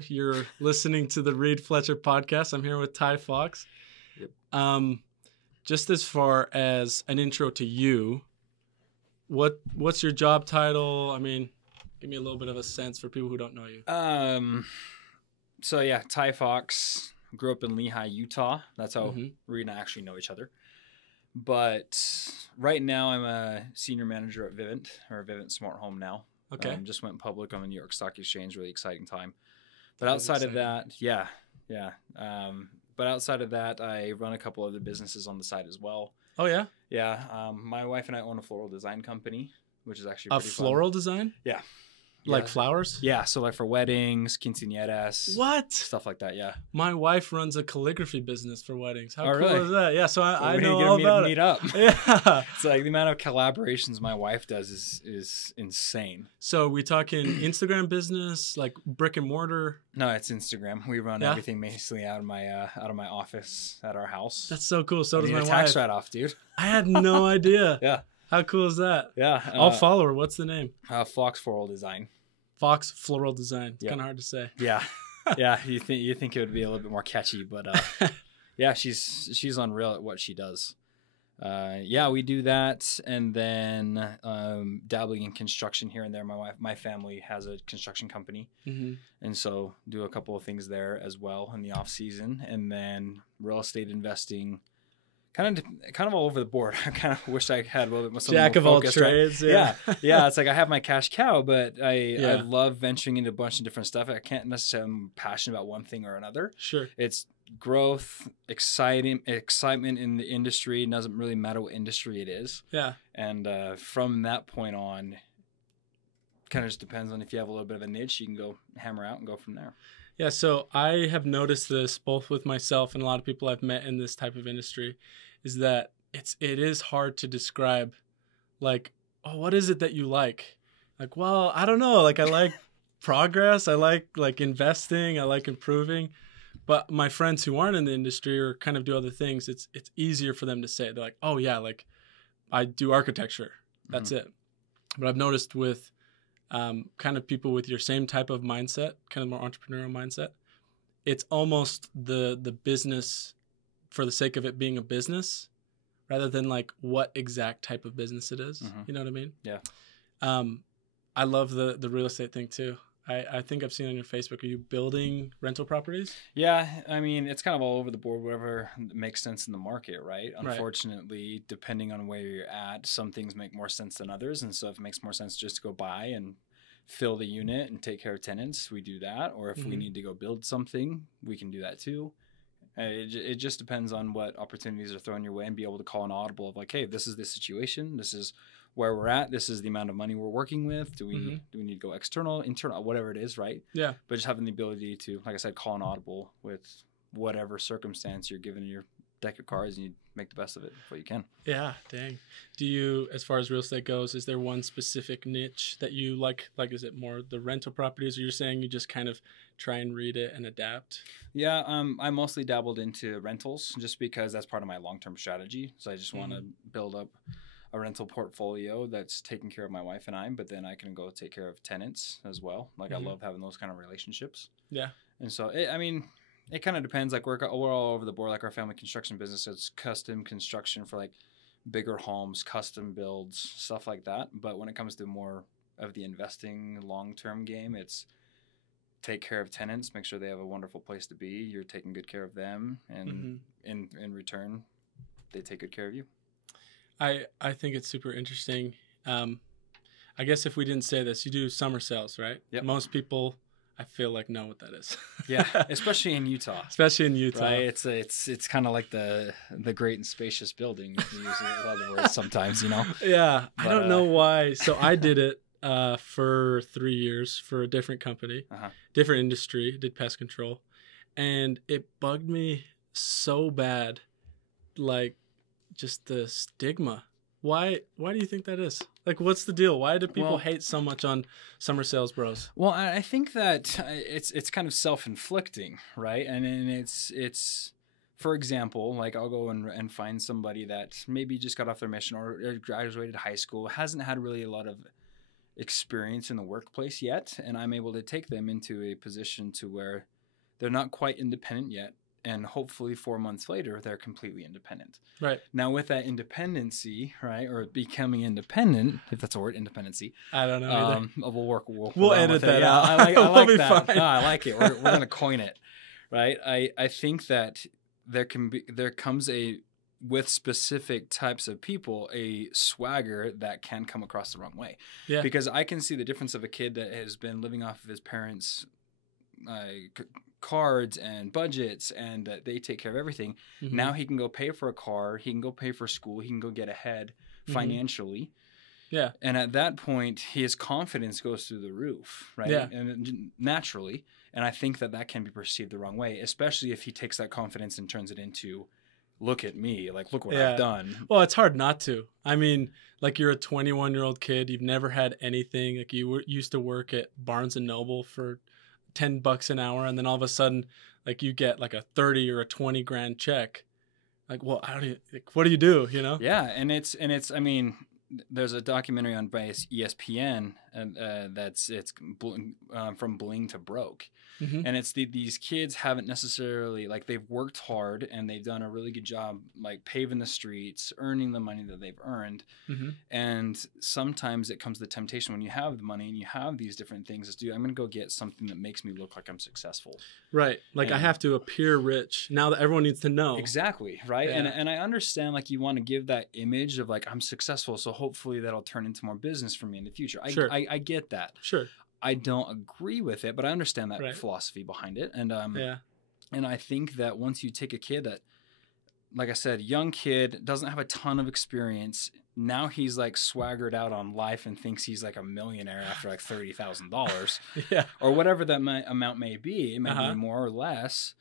You're listening to the Reed Fletcher podcast. I'm here with Ty Fox. Yep. Just as far as an intro to you, what's your job title? I mean, give me a little bit of a sense for people who don't know you. So yeah, Ty Fox. Grew up in Lehigh, Utah. That's how Reed and I actually know each other. But right now, I'm a senior manager at Vivint Smart Home now. Okay. Just went public on the New York Stock Exchange. Really exciting time. But outside of that, yeah. But outside of that, I run a couple other businesses on the side as well. Oh yeah. Yeah. My wife and I own a floral design company, which is actually pretty floral fun. design. Yeah. Like flowers? Yeah, so like for weddings, quinceañeras. What? Stuff like that, yeah. My wife runs a calligraphy business for weddings. How cool really? is that? Yeah, so I know all about it. Meet up. Yeah. It's like the amount of collaborations my wife does is insane. So we talking Instagram business, like brick and mortar? No, it's Instagram. We run everything basically out of my office at our house. That's so cool. So does my wife. Tax write-off, dude. I had no idea. Yeah. How cool is that? Yeah. I'll follow her. What's the name? Fox Floral Design. Fox Floral Design. It's kind of hard to say. Yeah. Yeah. You think it would be a little bit more catchy, but yeah, she's unreal at what she does. Yeah, we do that, and then dabbling in construction here and there. My family has a construction company, and so do a couple of things there as well in the off season, and then real estate investing. Kind of all over the board. I kind of wish I had a little bit more. Jack of all trades. Right? Yeah. It's like I have my cash cow, but I love venturing into a bunch of different stuff. I can't necessarily. I'm passionate about one thing or another. Sure. It's growth, excitement in the industry. It doesn't really matter what industry it is. Yeah. And from that point on, kind of just depends on if you have a little bit of a niche, you can go hammer out and go from there. Yeah, so I have noticed this both with myself and a lot of people I've met in this type of industry, is that it is hard to describe, like, oh, what is it that you like? Like, well, I don't know. Like, I like progress. I like investing. I like improving. But my friends who aren't in the industry or kind of do other things, it's easier for them to say. They're like, oh yeah, like I do architecture. That's it. But I've noticed with kind of people with your same type of mindset, kind of more entrepreneurial mindset, it's almost the business for the sake of it being a business rather than like what exact type of business it is. You know what I mean? Yeah. I love the real estate thing too. I think I've seen on your Facebook, are you building rental properties? Yeah. I mean, it's kind of all over the board, whatever makes sense in the market, right? Unfortunately, depending on where you're at, some things make more sense than others. And so if it makes more sense just to go buy and fill the unit and take care of tenants, we do that. Or if we need to go build something, we can do that too. It just depends on what opportunities are thrown your way and be able to call an audible of like, hey, this is the situation. This is where we're at. This is the amount of money we're working with. Do we need to go external, internal, whatever it is, right? Yeah. But just having the ability to, like I said, call an audible with whatever circumstance you're given your deck of cards, and you make the best of it what you can. Yeah, dang. Do you, as far as real estate goes, is there one specific niche that you like? Like, is it more the rental properties, or you're saying you just kind of try and read it and adapt? Yeah, I mostly dabbled into rentals just because that's part of my long-term strategy. So I just want to build up a rental portfolio that's taking care of my wife and I, but then I can go take care of tenants as well. Like I love having those kind of relationships. Yeah. And so, it kind of depends. Like we're all over the board. Like our family construction business, it's custom construction for like bigger homes, custom builds, stuff like that. But when it comes to more of the investing long-term game, it's take care of tenants, make sure they have a wonderful place to be. You're taking good care of them, and in return, they take good care of you. I think it's super interesting. I guess if we didn't say this, you do summer sales, right? Yep. Most people, I feel like, know what that is. Yeah, especially in Utah. Especially in Utah. Right? It's kind of like the great and spacious building. You use a lot of words sometimes, you know? Yeah, but, I don't know why. So I did it for 3 years for a different company, different industry, did pest control. And it bugged me so bad, like just the stigma. Why do you think that is? Like, what's the deal? Why do people hate so much on summer sales bros? Well, I think that it's kind of self-inflicting, right? And it's for example, like I'll go and find somebody that maybe just got off their mission or graduated high school, hasn't had really a lot of experience in the workplace yet, and I'm able to take them into a position to where they're not quite independent yet, and hopefully 4 months later they're completely independent. Right. Now with that independency, right, or becoming independent, if that's a word, independency. I don't know either. We'll edit that out. I like We'll be that. fine. No, I like it. We're gonna coin it, right? I think that there comes with specific types of people, a swagger that can come across the wrong way. Yeah. Because I can see the difference of a kid that has been living off of his parents' cards and budgets, and that they take care of everything. Mm-hmm. Now he can go pay for a car, he can go pay for school, he can go get ahead financially. Yeah. And at that point, his confidence goes through the roof, right? Yeah. And naturally. And I think that can be perceived the wrong way, especially if he takes that confidence and turns it into, look at me, like, look what I've done. Well, it's hard not to. I mean, like, you're a 21-year-old kid. You've never had anything. Like, you used to work at Barnes & Noble for $10 an hour, and then all of a sudden, like, you get like a 30 or a 20 grand check. Like, well, what do you do, you know? Yeah, and it's I mean, there's a documentary on by ESPN, and it's from bling to broke. Mm-hmm. And it's these kids haven't necessarily, like, they've worked hard and they've done a really good job, like, paving the streets, earning the money that they've earned. Mm-hmm. And sometimes it comes to the temptation when you have the money and you have these different things is, I'm going to go get something that makes me look like I'm successful. Right. Like, I have to appear rich now that everyone needs to know. Exactly. Right. Yeah. And I understand, like, you want to give that image of, like, I'm successful, so hopefully that'll turn into more business for me in the future. Sure. I get that. Sure. I don't agree with it, but I understand that philosophy behind it. And and I think that once you take a kid that, like I said, young kid, doesn't have a ton of experience, now he's, like, swaggered out on life and thinks he's, like, a millionaire after, like, $30,000 or whatever that amount may be. It may be more or less.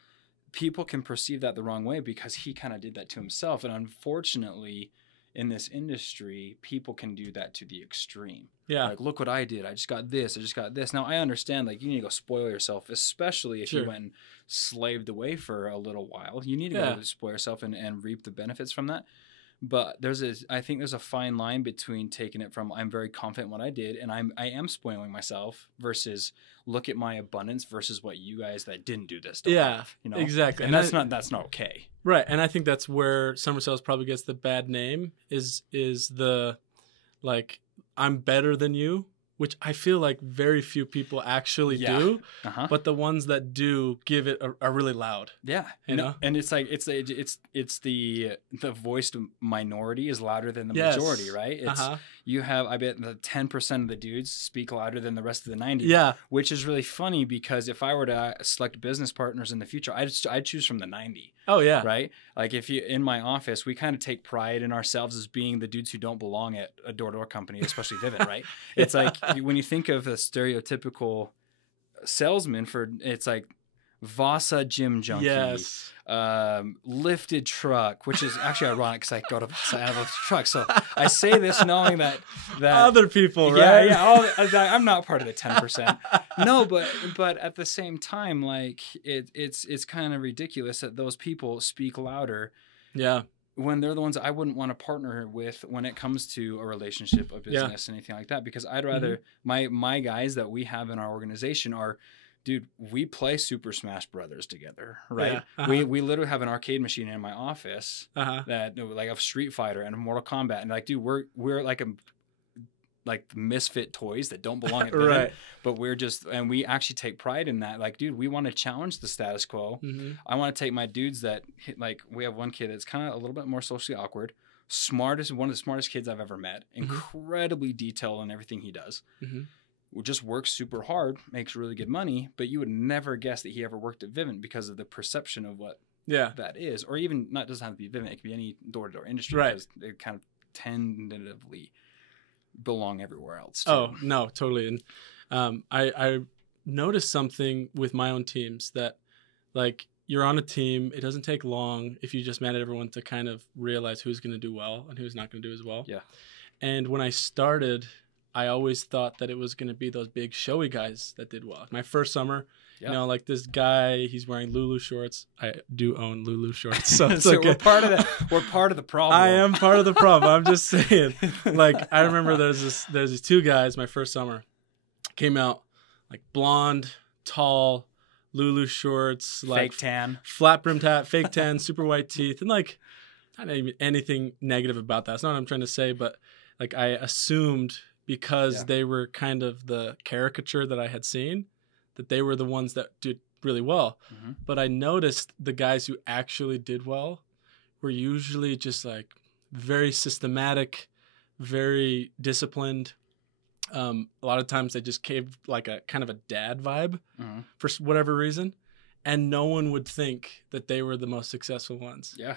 People can perceive that the wrong way because he kind of did that to himself. And unfortunately, in this industry, people can do that to the extreme. Yeah. Like, look what I did. I just got this. Now, I understand, like, you need to go spoil yourself, especially if you went slaved away for a little while. You need to go spoil yourself and reap the benefits from that. But I think there's a fine line between taking it from, I'm very confident in what I did and I am spoiling myself, versus look at my abundance versus what you guys that didn't do this don't have, you know? Exactly. And that's not okay. Right. And I think that's where summer sales probably gets the bad name is the, like, I'm better than you, which I feel like very few people actually do. But the ones that do give it are really loud. Yeah. You know? And it's like, it's the voiced minority is louder than the majority, right? You have, I bet, the 10% of the dudes speak louder than the rest of the 90. Yeah. Which is really funny because if I were to select business partners in the future, I'd choose from the 90. Oh, yeah. Right? Like, if you, in my office, we kind of take pride in ourselves as being the dudes who don't belong at a door-to-door company, especially Vivint, right? It's like, when you think of a stereotypical salesman it's like Vasa gym junkie, lifted truck, which is actually ironic because I go to Vasa out of a truck. So I say this knowing that other people, right? I'm not part of the 10%. No, but at the same time, like, it's kind of ridiculous that those people speak louder. Yeah. When they're the ones I wouldn't want to partner with when it comes to a relationship, a business, anything like that, because I'd rather my guys that we have in our organization are, dude, we play Super Smash Brothers together, right? Yeah. We literally have an arcade machine in my office that, like, of Street Fighter and Mortal Kombat, and, like, dude, we're like misfit toys that don't belong at Vivint, but and we actually take pride in that. Like, dude, we want to challenge the status quo. I want to take my dudes that, like, we have one kid that's kind of a little bit more socially awkward, one of the smartest kids I've ever met, incredibly detailed in everything he does. Just works super hard, makes really good money, but you would never guess that he ever worked at Vivint because of the perception of what that is. Or even, not doesn't have to be Vivint, it could be any door-to-door industry, because they kind of tentatively belong everywhere else too. Oh, no, totally. And I noticed something with my own teams that, like, you're on a team, it doesn't take long if you just manage everyone to kind of realize who's going to do well and who's not going to do as well. Yeah. And when I started, I always thought that it was going to be those big showy guys that did well. My first summer, Yeah. You know, like this guy, he's wearing Lulu shorts. I do own Lulu shorts, so it's So okay. we're part of the problem. I am part of the problem. I'm just saying. Like, I remember there's these two guys my first summer came out, like blonde, tall, Lulu shorts, like fake tan, flat brimmed hat, fake tan, super white teeth, and like not even anything negative about that. That's not what I'm trying to say, but like I assumed because they were kind of the caricature that I had seen, that they were the ones that did really well. Mm-hmm. But I noticed the guys who actually did well were usually just like very systematic, very disciplined. A lot of times they just gave like a kind of a dad vibe for whatever reason. And no one would think that they were the most successful ones. Yeah.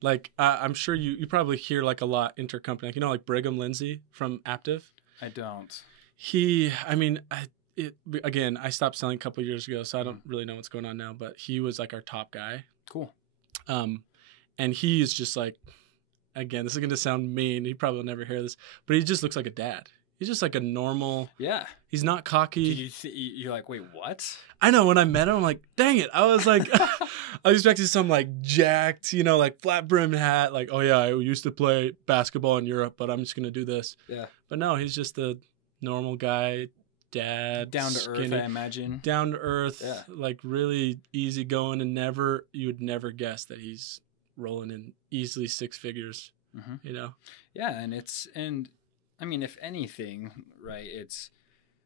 Like, I'm sure you probably hear like a lot intercompany, like, you know, like Brigham Lindsay from Aptiv. I don't. Again, I stopped selling a couple of years ago, so I don't really know what's going on now, but he was like our top guy. Cool. And he is just like, again, this is going to sound mean. He probably will never hear this, but he just looks like a dad. He's just like a normal. Yeah. He's not cocky. You're like, wait, what? I know. When I met him, I'm like, dang it. I was like, I was expecting some like jacked, you know, like flat brimmed hat. Like, oh yeah, I used to play basketball in Europe, but I'm just going to do this. Yeah. But no, he's just a normal guy, dad. Down to skinny, earth, I imagine. Down to earth, Yeah. like really easygoing, and you would never guess that he's rolling in easily six figures, you know? Yeah. And I mean, if anything, right, it's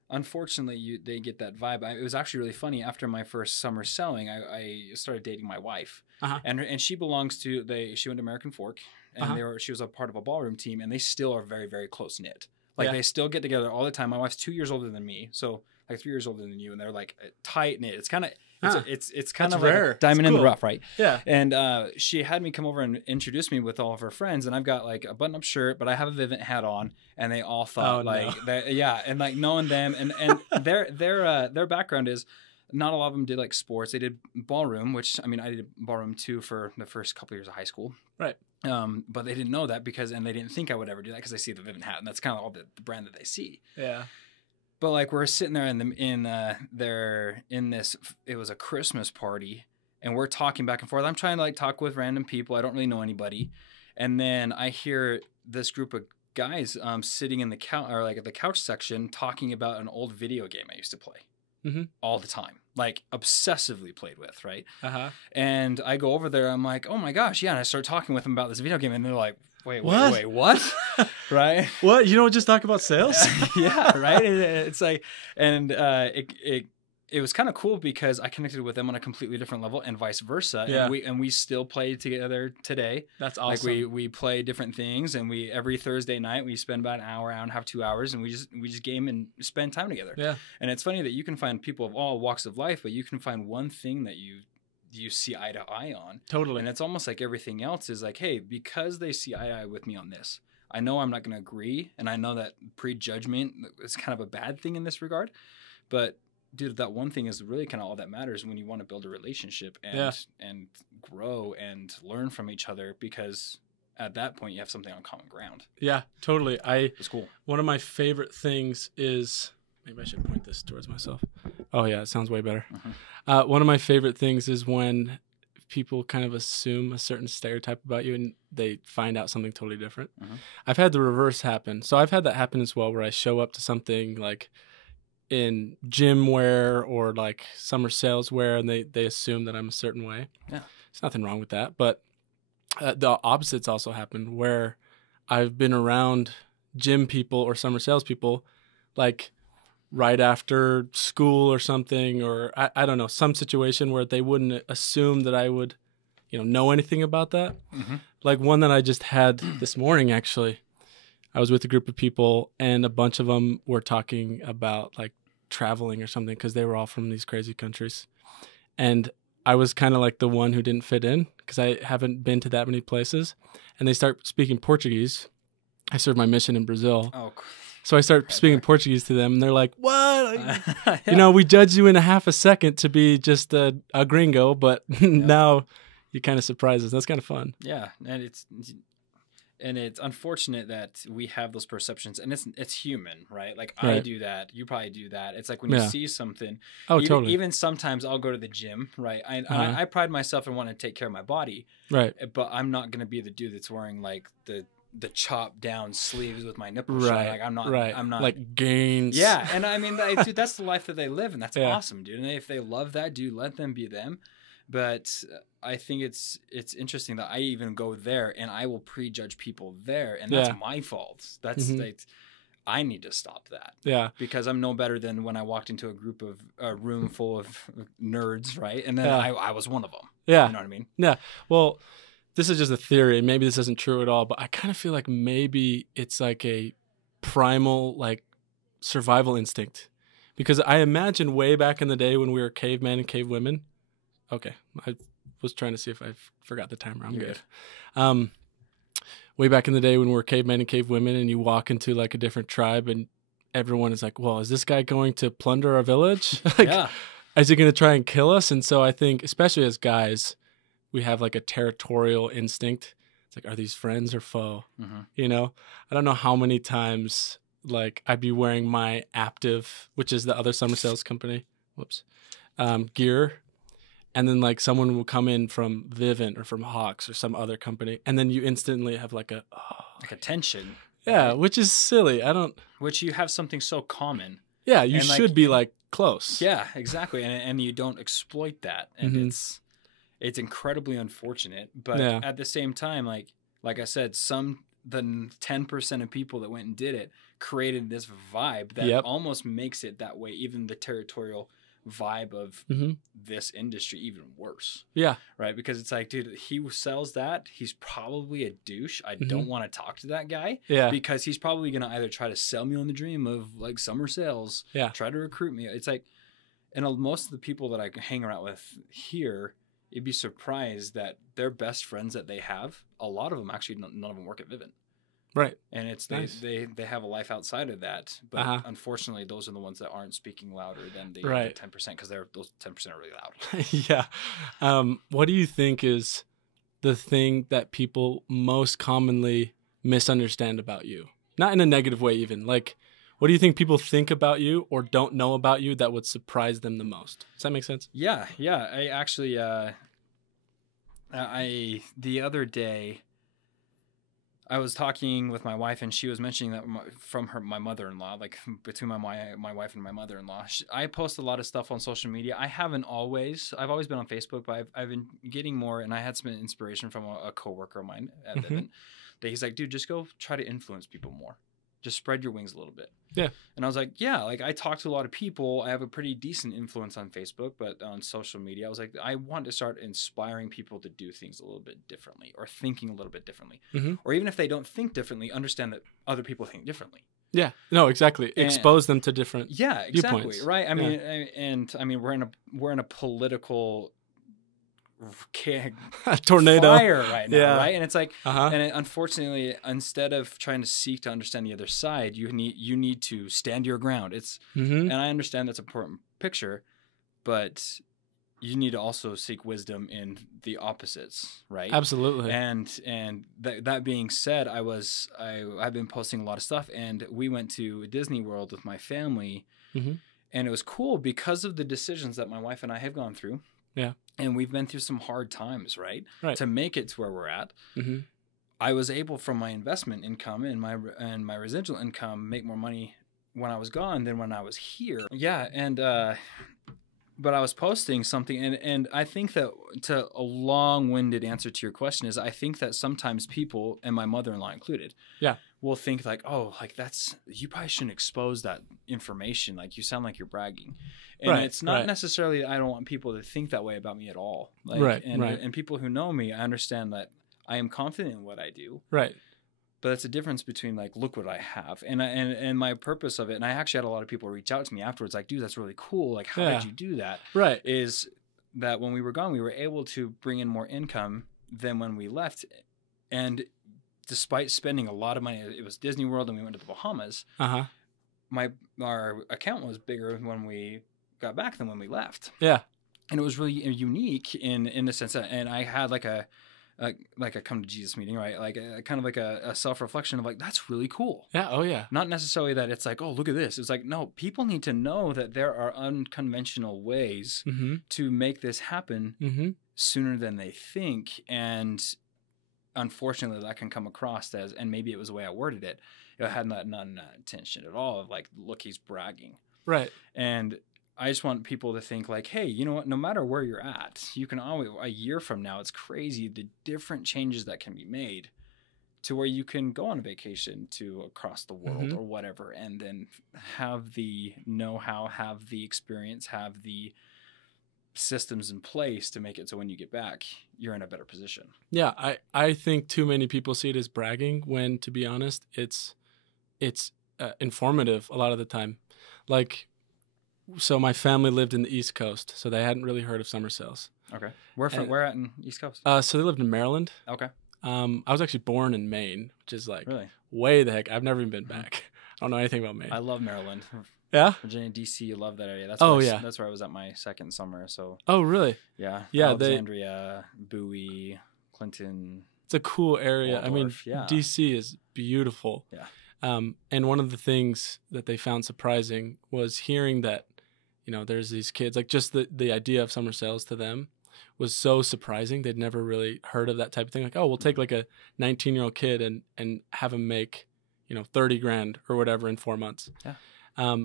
unfortunately they get that vibe. It was actually really funny. After my first summer selling, I started dating my wife, and she belongs to she went to American Fork, and she was a part of a ballroom team, and they still are very, very close knit. Like they still get together all the time. My wife's 2 years older than me, so like 3 years older than you, and they're like tight knit. It's kind of it's kind of rare. Like a diamond in the rough, right? Yeah. And she had me come over and introduce me with all of her friends, and I've got like a button-up shirt, but I have a Vivint hat on, and they all thought and like knowing them and their background is not a lot of them did like sports. They did ballroom, which I mean I did ballroom too for the first couple of years of high school, right? But they didn't know that and they didn't think I would ever do that because they see the Vivint hat, and that's kind of all the brand that they see. Yeah. But like we're sitting there in this, it was a Christmas party, and we're talking back and forth. I'm trying to like talk with random people. I don't really know anybody, and then I hear this group of guys sitting in the couch or like at the couch section talking about an old video game I used to play all the time, like obsessively played with, right? And I go over there. I'm like, oh my gosh, yeah. And I start talking with them about this video game, and they're like, wait, what? Right? What? You don't just talk about sales? Yeah, right? It's like, and it was kind of cool because I connected with them on a completely different level and vice versa. Yeah. And we still play together today. That's awesome. Like we play different things, and every Thursday night we spend about an hour and a half, 2 hours, and we just game and spend time together. Yeah. And it's funny that you can find people of all walks of life, but you can find one thing that you see eye to eye on. Totally. And it's almost like everything else is like, hey, because they see eye to eye with me on this, I know I'm not going to agree. And I know that prejudgment is kind of a bad thing in this regard. But dude, that one thing is really kind of all that matters when you want to build a relationship and grow and learn from each other, because at that point you have something on common ground. Yeah, totally. It's cool. One of my favorite things is, maybe I should point this towards myself. Oh yeah, it sounds way better. One of my favorite things is when people kind of assume a certain stereotype about you and they find out something totally different. I've had the reverse happen. So I've had that happen as well, where I show up to something like in gym wear or like summer sales wear, and they assume that I'm a certain way. Yeah. There's nothing wrong with that. But the opposites also happen, where I've been around gym people or summer sales people like right after school or something, or I don't know, some situation where they wouldn't assume that I would, know anything about that. Like one that I just had this morning, actually. I was with a group of people, and a bunch of them were talking about like traveling or something, because they were all from these crazy countries. And I was kind of like the one who didn't fit in, because I haven't been to that many places. And they start speaking Portuguese. I served my mission in Brazil. Oh, so I start speaking Portuguese to them, and they're like, what? Yeah. We judged you in a half a second to be just a gringo, but now you kind of surprise us. That's kind of fun. Yeah. And And it's unfortunate that we have those perceptions, and it's human, right? Like I Right. do that, you probably do that. It's like when you Yeah. see something, Oh, totally. even sometimes I'll go to the gym, right? I pride myself in wanting to take care of my body, Right. but I'm not going to be the dude that's wearing like the chopped down sleeves with my nipples Right. showing. Like I'm not like gains. Yeah, and I mean, dude, that's the life that they live, and that's Yeah. awesome, dude. And if they love that, dude, let them be them. But I think it's interesting that I even go there and I will prejudge people there, and that's my fault. That's I need to stop that. Yeah, because I'm no better than when I walked into a room full of nerds, right? And then I was one of them. Yeah, you know what I mean? Yeah. Well, this is just a theory. Maybe this isn't true at all, but I kind of feel like maybe it's like a primal like survival instinct, because I imagine way back in the day when we were cavemen and cavewomen. Okay, I was trying to see if I forgot the timer. I'm good. Way back in the day when we were cavemen and cavewomen, and you walk into like a different tribe, and everyone is like, "Well, is this guy going to plunder our village? Like, is he going to try and kill us?" And so I think, especially as guys, we have like a territorial instinct. It's like, are these friends or foe? Mm-hmm. You know, I don't know how many times like I'd be wearing my Aptive, which is the other summer sales company. Gear. And then like someone will come in from Vivint or from Hawks or some other company, and then you instantly have like a tension. Yeah, right? Which is silly. Which you have something so common. Yeah, you should be like close. Yeah, exactly, and you don't exploit that, and it's incredibly unfortunate. But at the same time, like I said, the 10% of people that went and did it created this vibe that almost makes it that way. Even the territorial vibe of this industry even worse. Yeah. Right? Because it's like, dude, he sells that. He's probably a douche. I don't want to talk to that guy. Yeah. Because he's probably going to either try to sell me on the dream of like summer sales. Yeah. Try to recruit me. It's like, and most of the people that I hang around with here, you'd be surprised that their best friends that they have, a lot of them actually, none of them work at Vivint. Right. And it's nice. they have a life outside of that. But unfortunately, those are the ones that aren't speaking louder than the 10%, because those 10% are really loud. Yeah. What do you think is the thing that people most commonly misunderstand about you? Not in a negative way even. Like, what do you think people think about you or don't know about you that would surprise them the most? Does that make sense? Yeah. I actually, the other day, I was talking with my wife, and she was mentioning that my mother-in-law, like between my wife and my mother-in-law, I post a lot of stuff on social media. I've always been on Facebook, but I've been getting more, and I had some inspiration from a coworker of mine at Vivint, that he's like, dude, just go try to influence people more. Just spread your wings a little bit. Yeah. And I was like, yeah, like I talk to a lot of people. I have a pretty decent influence on Facebook, but on social media, I was like, I want to start inspiring people to do things a little bit differently, or thinking a little bit differently. Or even if they don't think differently, understand that other people think differently. Yeah. No, exactly. Expose them to different viewpoints. Right. I mean, we're in a political tornado fire right now, right? And it's like, and unfortunately, instead of trying to seek to understand the other side, you need to stand your ground. It's and I understand that's an important picture, but you need to also seek wisdom in the opposites, right? Absolutely. And that being said, I've been posting a lot of stuff, and we went to Disney World with my family, and it was cool because of the decisions that my wife and I have gone through. Yeah. And we've been through some hard times, right? To make it to where we're at. I was able, from my investment income and my residual income, make more money when I was gone than when I was here. Yeah, and but I was posting something, and I think that, to a long-winded answer to your question, is I think that sometimes people, and my mother-in-law included, will think like, oh, like you probably shouldn't expose that information. Like, you sound like you're bragging. And it's not necessarily that I don't want people to think that way about me at all. Like, and people who know me, I understand that I am confident in what I do. Right. But it's a difference between like, look what I have, and my purpose of it. And I actually had a lot of people reach out to me afterwards, like, dude, that's really cool. Like, how did you do that? Right. Is that when we were gone, we were able to bring in more income than when we left. And despite spending a lot of money, it was Disney World and we went to the Bahamas. Our account was bigger when we got back than when we left. Yeah. And it was really unique in the sense that, and I had like a like a come to Jesus meeting, right? Like kind of like a self-reflection of like, that's really cool. Yeah. Oh yeah. Not necessarily that it's like, oh, look at this. It's like, no, people need to know that there are unconventional ways to make this happen sooner than they think. And unfortunately, that can come across as, and maybe it was the way I worded it, it had not intention at all of like, look, he's bragging. Right. And I just want people to think like, hey, you know what? No matter where you're at, you can always, a year from now, it's crazy the different changes that can be made to where you can go on a vacation to across the world or whatever, and then have the know-how, have the experience, have the systems in place to make it so when you get back, you're in a better position. Yeah, I think too many people see it as bragging when, to be honest, it's informative a lot of the time. Like, so my family lived in the East Coast, so they hadn't really heard of summer sales. Okay. Where at in East Coast? So they lived in Maryland. Okay. I was actually born in Maine, which is like really way the heck. I've never even been back. I don't know anything about Maine. I love Maryland. Yeah? Virginia, D.C., I love that area. That's that's where I was at my second summer. So. Oh, really? Yeah. Yeah. Alexandria, Bowie, Clinton. It's a cool area. Waldorf, I mean, D.C. is beautiful. Yeah. And one of the things that they found surprising was hearing that, you know, there's these kids, like just the idea of summer sales to them was so surprising. They'd never really heard of that type of thing. Like, oh, we'll take like a 19-year-old kid and have him make, you know, 30 grand or whatever in 4 months. Yeah.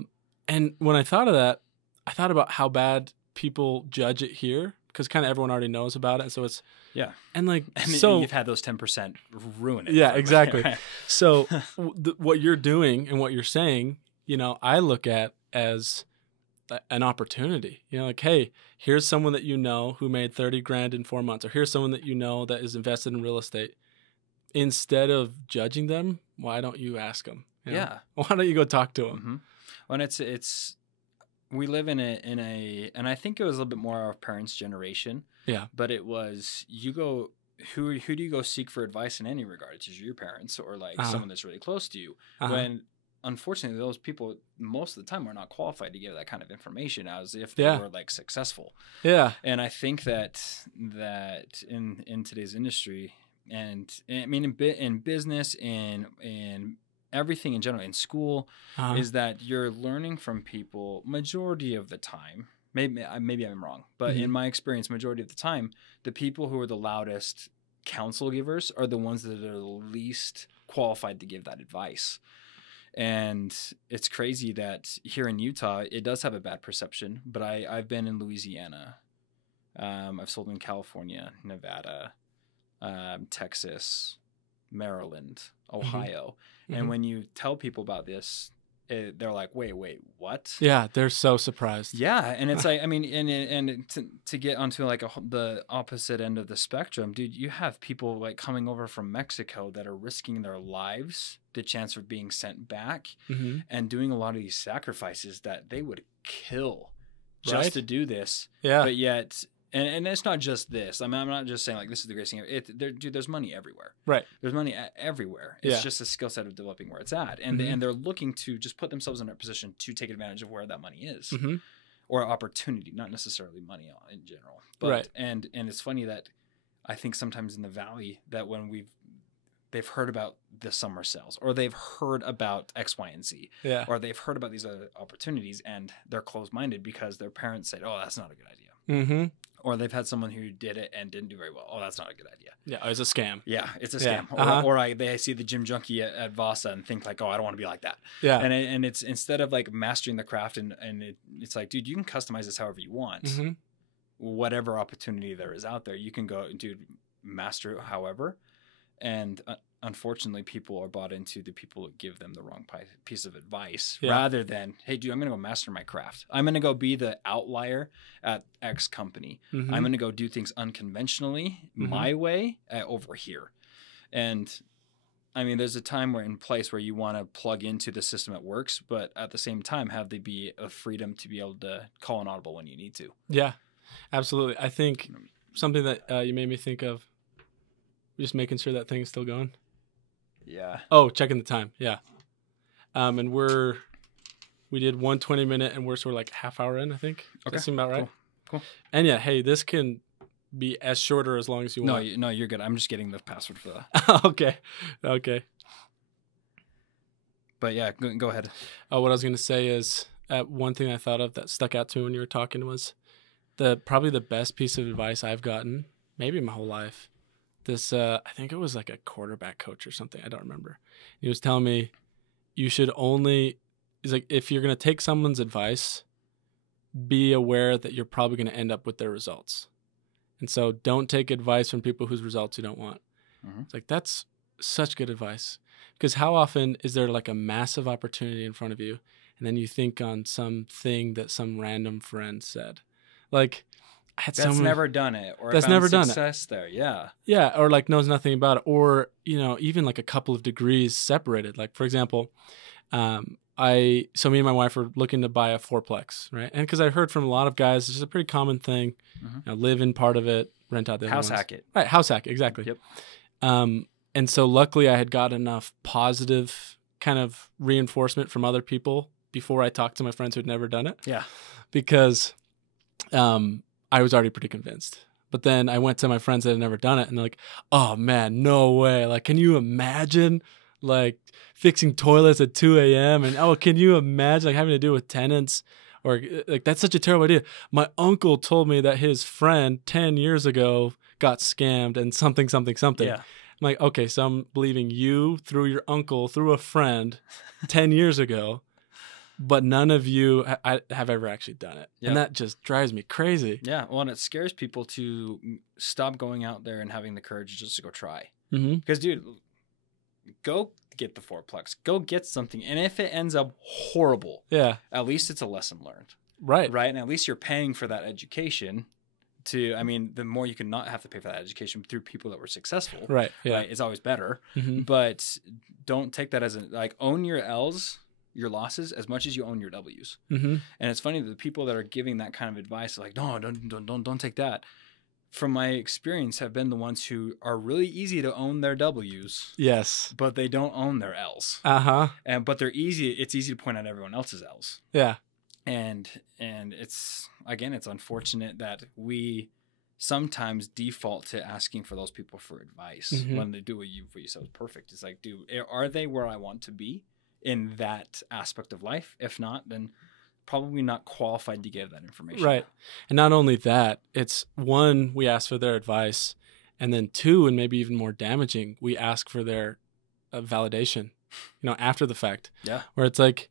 And when I thought of that, I thought about how bad people judge it here, because kind of everyone already knows about it. So it's, yeah. And like, so you've had those 10% ruin it. Yeah, exactly. So what you're doing and what you're saying, you know, I look at as an opportunity. You know, like, hey, here's someone that you know who made 30 grand in 4 months, or here's someone that you know that is invested in real estate. Instead of judging them, why don't you ask them? You know? Yeah. Why don't you go talk to them? Mm-hmm. Well, and it's we live in a, and I think it was a little bit more our parents' generation. Yeah. But it was, you go, who do you go seek for advice in any regard? It's your parents or like someone that's really close to you. When unfortunately those people most of the time are not qualified to give that kind of information as if they were like successful. Yeah. And I think that in today's industry, and I mean in business, in everything in general, in school, is that you're learning from people majority of the time. Maybe I'm wrong, but in my experience, majority of the time, the people who are the loudest counsel givers are the ones that are the least qualified to give that advice. And it's crazy that here in Utah, it does have a bad perception, but I've been in Louisiana. I've sold in California, Nevada, Texas, Maryland, Ohio. And when you tell people about this, they're like, wait, what? Yeah, they're so surprised. Yeah, and it's like, I mean, and to get onto like the opposite end of the spectrum, dude, you have people like coming over from Mexico that are risking their lives, the chance of being sent back, and doing a lot of these sacrifices that they would kill just to do this. Yeah. But yet, and it's not just this. I mean, I'm not just saying like this is the greatest thing. Dude, there's money everywhere. Right. There's money everywhere. It's just a skill set of developing where it's at, and and they're looking to just put themselves in a position to take advantage of where that money is, or opportunity, not necessarily money in general. But and it's funny that I think sometimes in the Valley that when they've heard about the summer sales, or they've heard about X, Y, and Z, or they've heard about these other opportunities, and they're closed-minded because their parents said, "Oh, that's not a good idea." Or they've had someone who did it and didn't do very well. Oh, that's not a good idea. Yeah, it's a scam. Yeah, it's a scam. Or they see the gym junkie at Vasa and think like, oh, I don't want to be like that. Yeah. And it's instead of like mastering the craft and it's like, dude, you can customize this however you want. Whatever opportunity there is out there, you can go, dude, master it however. And unfortunately, people are bought into the people that give them the wrong piece of advice rather than, hey, dude, I'm going to go master my craft. I'm going to go be the outlier at X company. I'm going to go do things unconventionally my way over here. And I mean, there's a time in place where you want to plug into the system that works, but at the same time, have there be a freedom to be able to call an audible when you need to. Yeah, absolutely. I think something that you made me think of, just making sure that thing's still going. Yeah. Oh, checking the time. Yeah. And we did 1 20-minute and we're sort of like half hour in, I think. Okay. That seemed about right. Cool. And yeah, hey, this can be as short or as long as you want. No, you're good. I'm just getting the password for that. Okay. But yeah, go ahead. What I was going to say is one thing I thought of that stuck out to me when you were talking was probably the best piece of advice I've gotten, maybe my whole life. This, I think it was like a quarterback coach or something. I don't remember. He was telling me he's like, if you're going to take someone's advice, be aware that you're probably going to end up with their results. And so don't take advice from people whose results you don't want. Mm-hmm. It's like, that's such good advice. Because how often is there like a massive opportunity in front of you, and then you think on something that some random friend said? Like, I had that's never done it, or that's found never done success there. Yeah, or like knows nothing about it, or even like a couple of degrees separated. Like, for example, me and my wife were looking to buy a fourplex, right? And because I heard from a lot of guys, it's just a pretty common thing. Mm-hmm. Live in part of it, rent out the other house hack it. Right, house hack, exactly. Yep. And so luckily I had got enough positive kind of reinforcement from other people before I talked to my friends who'd never done it. Yeah. Because I was already pretty convinced. But then I went to my friends that had never done it, and they're like, oh man, no way. Like, can you imagine like fixing toilets at 2 a.m.? And can you imagine like having to deal with tenants? Or like, that's such a terrible idea. My uncle told me that his friend 10 years ago got scammed and something. Yeah. I'm like, okay, so I'm believing you through your uncle, through a friend 10 years ago, but none of you have ever actually done it. Yep. And that just drives me crazy. Yeah, well, and it scares people to stop going out there and having the courage just to go try. Mm-hmm. Because, dude, go get the fourplex. Go get something. And if it ends up horrible, at least it's a lesson learned. Right. And at least you're paying for that education. The more you can not have to pay for that education through people that were successful. Right. Yeah. Right? It's always better. Mm-hmm. But don't take that as own your L's, your losses, as much as you own your W's. Mm-hmm. And it's funny that the people that are giving that kind of advice are like, no, don't take that. From my experience, have been the ones who are really easy to own their W's. Yes. But they don't own their L's. Uh-huh. But they're easy. It's easy to point out everyone else's L's. Yeah. And it's unfortunate that we sometimes default to asking for those people for advice when they do what you said was perfect. It's like, dude, are they where I want to be in that aspect of life? If not, then probably not qualified to give that information. Right. And not only that, it's one, we ask for their advice, and then two, and maybe even more damaging, we ask for their validation, after the fact. Yeah. Where it's like,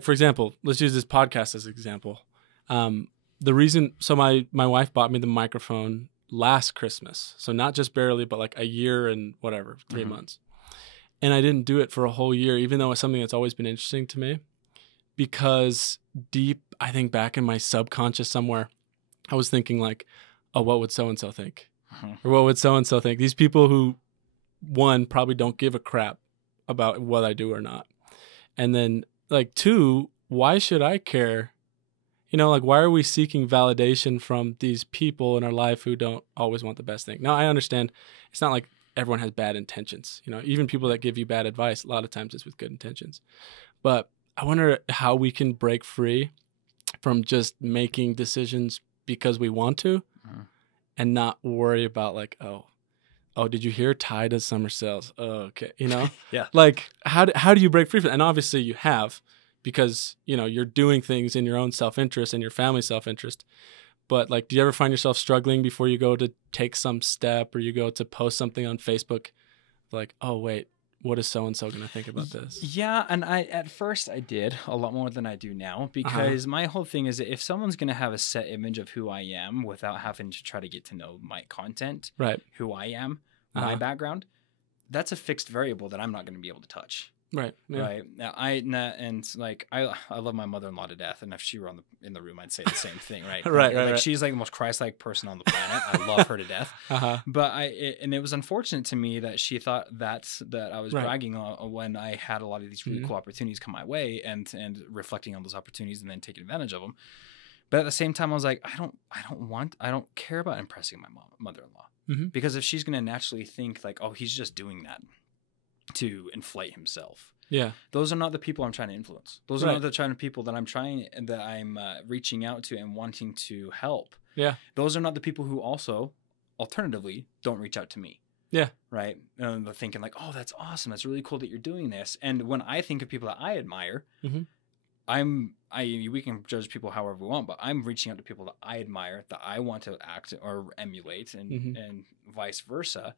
for example, let's use this podcast as an example. The reason, so my wife bought me the microphone last Christmas. So not just barely, but like a year and whatever, 3 months. And I didn't do it for a whole year, even though it's something that's always been interesting to me. Because deep, I think back in my subconscious somewhere, I was thinking like, oh, what would so-and-so think? Or what would so-and-so think? These people who, one, probably don't give a crap about what I do or not. And then, like, two, why should I care? Why are we seeking validation from these people in our life who don't always want the best thing? Now, I understand it's not like everyone has bad intentions. Even people that give you bad advice, a lot of times it's with good intentions. But I wonder how we can break free from just making decisions because we want to and not worry about like, oh, did you hear Ty does summer sales? Oh, okay. Yeah. Like how do you break free from that? And obviously you have, because, you're doing things in your own self-interest and your family's self-interest. But like, do you ever find yourself struggling before you go to take some step or you go to post something on Facebook? Like, oh, wait, what is so-and-so going to think about this? Yeah. And at first I did a lot more than I do now, because my whole thing is that if someone's going to have a set image of who I am without having to try to get to know my content, right, who I am, my background, that's a fixed variable that I'm not going to be able to touch. Right. Yeah. Right. Now, I love my mother-in-law to death, and if she were in the room, I'd say the same thing. Right. Right. She's like the most Christ-like person on the planet. I love her to death. But it was unfortunate to me that she thought that I was bragging on when I had a lot of these really cool opportunities come my way, and reflecting on those opportunities and then taking advantage of them. But at the same time, I was like, I don't care about impressing my mother-in-law, because if she's going to naturally think like, oh, he's just doing that to inflate himself. Yeah. Those are not the people I'm trying to influence. Those are not the kind of people that I'm reaching out to and wanting to help. Yeah. Those are not the people who also alternatively, don't reach out to me. Yeah. Right. And they're thinking like, oh, that's awesome. That's really cool that you're doing this. And when I think of people that I admire, we can judge people however we want, but I'm reaching out to people that I admire, that I want to act or emulate, and vice versa.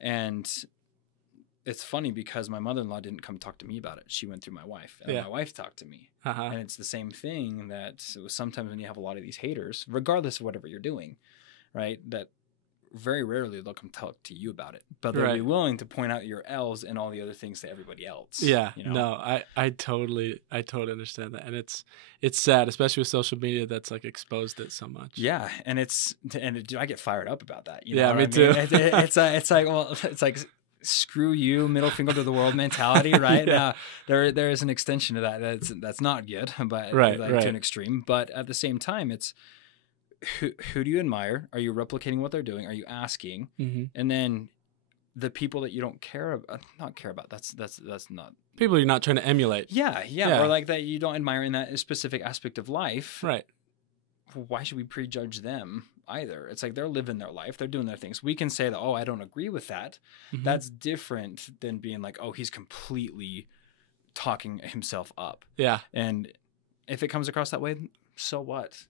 And it's funny because my mother-in-law didn't come talk to me about it. She went through my wife, and my wife talked to me. And it's the same thing that sometimes when you have a lot of these haters, regardless of whatever you're doing, right, that very rarely they'll come talk to you about it, but they'll be willing to point out your L's and all the other things to everybody else. Yeah, you know? No, I totally understand that, and it's sad, especially with social media that's like exposed it so much. Yeah, and I get fired up about that. You know me too. It's like screw you, middle finger to the world mentality, right? There is an extension to that. That's not good, but to an extreme. But at the same time, it's who do you admire? Are you replicating what they're doing? Are you asking? And then the people that you don't not care about. That's not people you're not trying to emulate. Yeah, or like that you don't admire in that specific aspect of life. Right. Why should we prejudge them either? It's like they're living their life. They're doing their things. We can say that, oh, I don't agree with that. That's different than being like, oh, he's completely talking himself up. Yeah. And if it comes across that way, so what?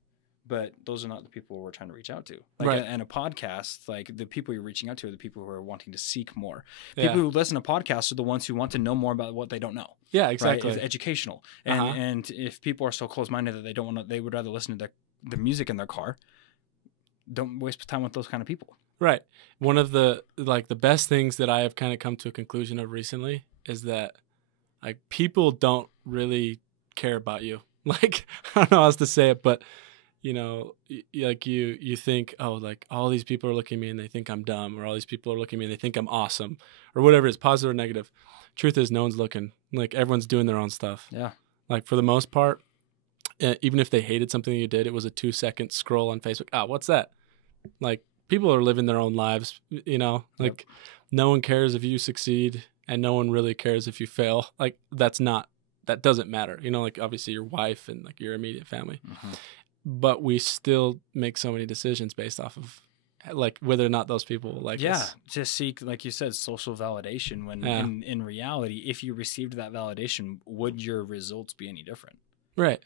But those are not the people we're trying to reach out to. Like and a podcast, like the people you're reaching out to are the people who are wanting to seek more. People who listen to podcasts are the ones who want to know more about what they don't know. Yeah, exactly. Right? It's educational. And if people are so close-minded that they don't want to, they would rather listen to the music in their car. Don't waste time with those kind of people. Right. One of the best things that I have kind of come to a conclusion of recently is that like people don't really care about you. Like, I don't know how else to say it, but you know, like you think, oh, like all these people are looking at me and they think I'm dumb, or all these people are looking at me and they think I'm awesome, or whatever it is, positive or negative. Truth is, no one's looking. Like everyone's doing their own stuff. Yeah. Like for the most part, even if they hated something you did, it was a 2-second scroll on Facebook. Ah, what's that? Like people are living their own lives, you know, like no one cares if you succeed and no one really cares if you fail. Like that doesn't matter. You know, like obviously your wife and like your immediate family. But we still make so many decisions based off of like whether or not those people will like us. Just seek, like you said, social validation when in reality, if you received that validation, would your results be any different? Right.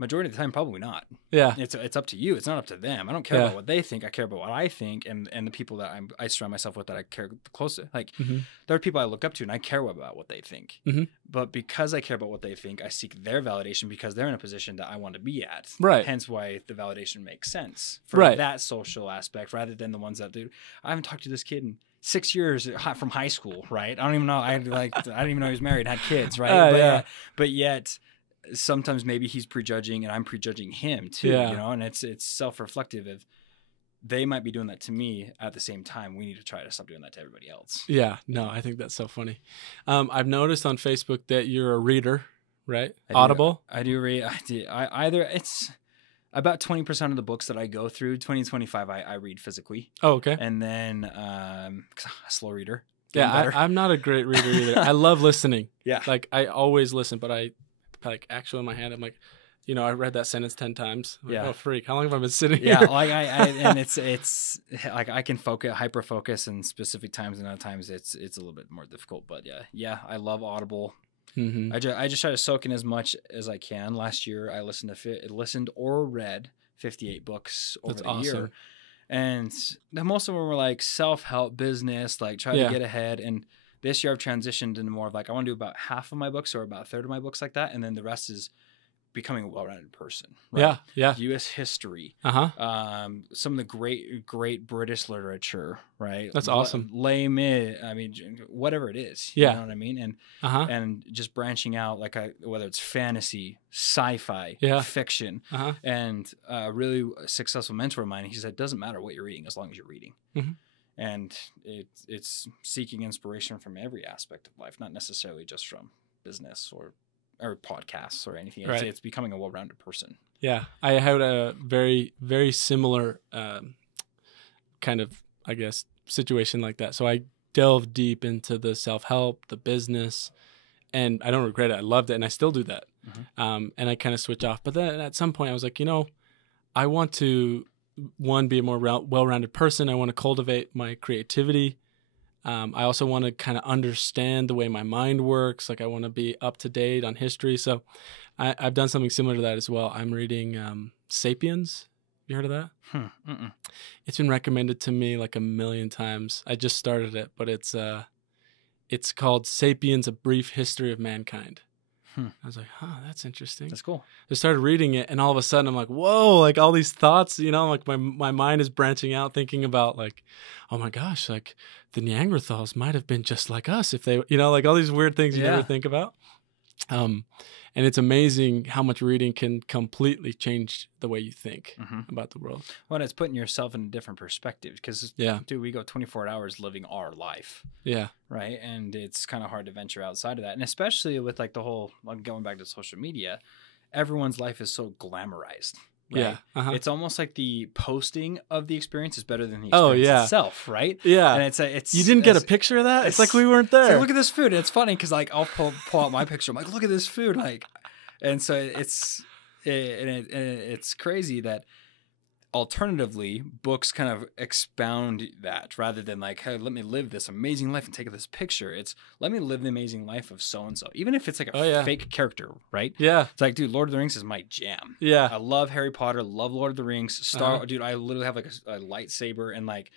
Majority of the time, probably not. Yeah. It's up to you. It's not up to them. I don't care about what they think. I care about what I think and the people that I surround myself with that I care close to. Like there are people I look up to and I care about what they think. But because I care about what they think, I seek their validation because they're in a position that I want to be at. Right. Hence why the validation makes sense for that social aspect rather than the ones that do. I haven't talked to this kid in 6 years from high school, right? I don't even know. I didn't even know he was married and had kids, right? But yet sometimes maybe he's prejudging and I'm prejudging him too, you know, and it's self-reflective of they might be doing that to me at the same time. We need to try to stop doing that to everybody else. Yeah, no, I think that's so funny. I've noticed on Facebook that you're a reader, right? Audible? I do read. It's about 20% of the books that I go through, 25 I read physically. Oh, okay. And then a slow reader. I'm not a great reader either. I love listening. Yeah. Like I always listen, but I like actual in my hand. I'm like, you know, I read that sentence 10 times. I'm like, oh freak! How long have I been sitting here? Yeah, like and it's like I can hyper focus in specific times, and other times it's a little bit more difficult. But yeah, I love Audible. I just try to soak in as much as I can. Last year, I listened or read 58 books over the year, and most of them were like self-help, business, like try to get ahead. And this year I've transitioned into more of like I want to do about half of my books or about a third of my books like that, and then the rest is becoming a well-rounded person. Right? Yeah. U.S. history. Some of the great British literature. Right. That's awesome. Les Mis. I mean, whatever it is. You know what I mean? And just branching out, like whether it's fantasy, sci-fi, fiction, and a really successful mentor of mine. He said, it doesn't matter what you're reading as long as you're reading. And it's seeking inspiration from every aspect of life, not necessarily just from business or podcasts or anything. Right. It's becoming a well-rounded person. Yeah. I had a very, very similar kind of, I guess, situation like that. So I delved deep into the self-help, the business, and I don't regret it. I loved it, and I still do that. And I kind of switch off. But then at some point I was like, you know, I want to one, be a more well-rounded person. I want to cultivate my creativity. I also want to kind of understand the way my mind works. Like I want to be up to date on history. So I've done something similar to that as well. I'm reading Sapiens. You heard of that? It's been recommended to me like a million times. I just started it, but it's called Sapiens: A Brief History of Mankind. I was like, that's interesting. That's cool. I started reading it, and all of a sudden I'm like, whoa, like all these thoughts, like my mind is branching out, thinking about like, oh my gosh, like the Neanderthals might have been just like us if they, like all these weird things you never think about. And it's amazing how much reading can completely change the way you think about the world. Well, it's putting yourself in a different perspective because, dude, we go 24 hours living our life. Yeah. Right. And it's kind of hard to venture outside of that. And especially with like the whole, like going back to social media, everyone's life is so glamorized. Right? Yeah. It's almost like the posting of the experience is better than the experience itself, right? Yeah. And it's you didn't get a picture of that? It's like we weren't there. Like, look at this food. And it's funny because like I'll pull out my picture. I'm like, look at this food. Like, and so it's crazy that alternatively books kind of expound that rather than like, hey, let me live this amazing life and take this picture. It's let me live the amazing life of so-and-so, even if it's like a fake character, right? Yeah. It's like, dude, Lord of the Rings is my jam. Yeah. I love Harry Potter, love Lord of the Rings, dude, I literally have like a lightsaber and like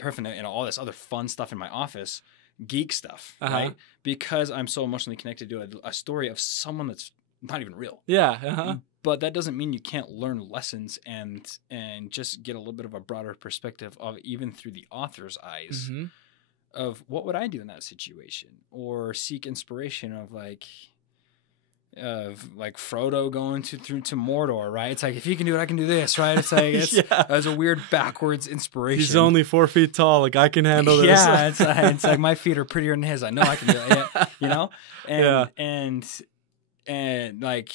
perfect and all this other fun stuff in my office, geek stuff, right? Because I'm so emotionally connected to a story of someone that's not even real. Yeah. But that doesn't mean you can't learn lessons and just get a little bit of a broader perspective of even through the author's eyes of what would I do in that situation, or seek inspiration of like Frodo going through to Mordor, right? It's like, if he can do it, I can do this, right? It's like it's a weird backwards inspiration. He's only 4 feet tall, like I can handle this. Yeah, it's like my feet are prettier than his. I know I can do it. And like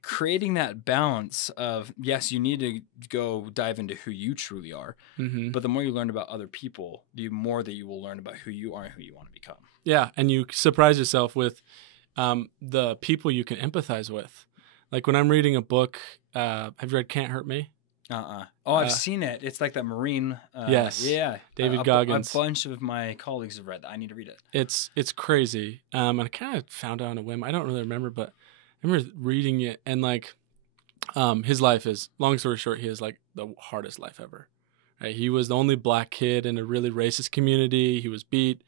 creating that balance of, yes, you need to go dive into who you truly are. But the more you learn about other people, the more that you will learn about who you are and who you want to become. Yeah. And you surprise yourself with the people you can empathize with. Like when I'm reading a book, have you read Can't Hurt Me? Oh, I've seen it. It's like that Marine. Yes. Yeah. David Goggins. A bunch of my colleagues have read that. I need to read it. It's crazy. And I kind of found out on a whim. I don't really remember, but I remember reading it, and like his life is, long story short, he has like the hardest life ever. Right? He was the only black kid in a really racist community. He was beat.